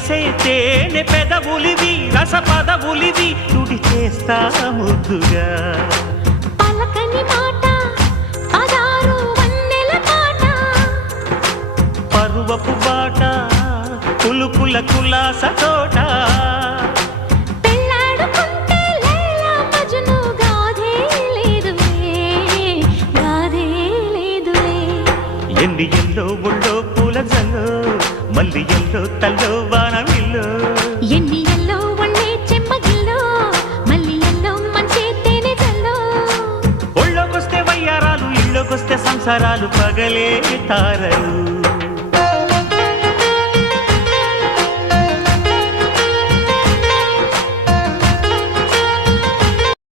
చేసే తేనె పెదవులివి రస పదవులివి తుడి చేస్తా ముద్దుగా పలకని మాట పదారు వన్నెల పాట పరువపు బాట కులుకుల కులాస తోట పెళ్ళాడుకుంటే లైలా మజ్ను గాథే లేదులే ఎన్ని ఎల్లో ఒళ్ళో పూల జల్లో మల్లి ఎల్లో తల్లో వానవిల్లో ఎన్ని ఎల్లో ఒళ్ళే చెమ్మగిల్లో మల్లి ఎల్లో మంచి తేనె జల్లో ఒళ్ళోకొస్తే వయ్యారాలు ఇళ్ళోకొస్తే సంసారాలు పగలే తారలు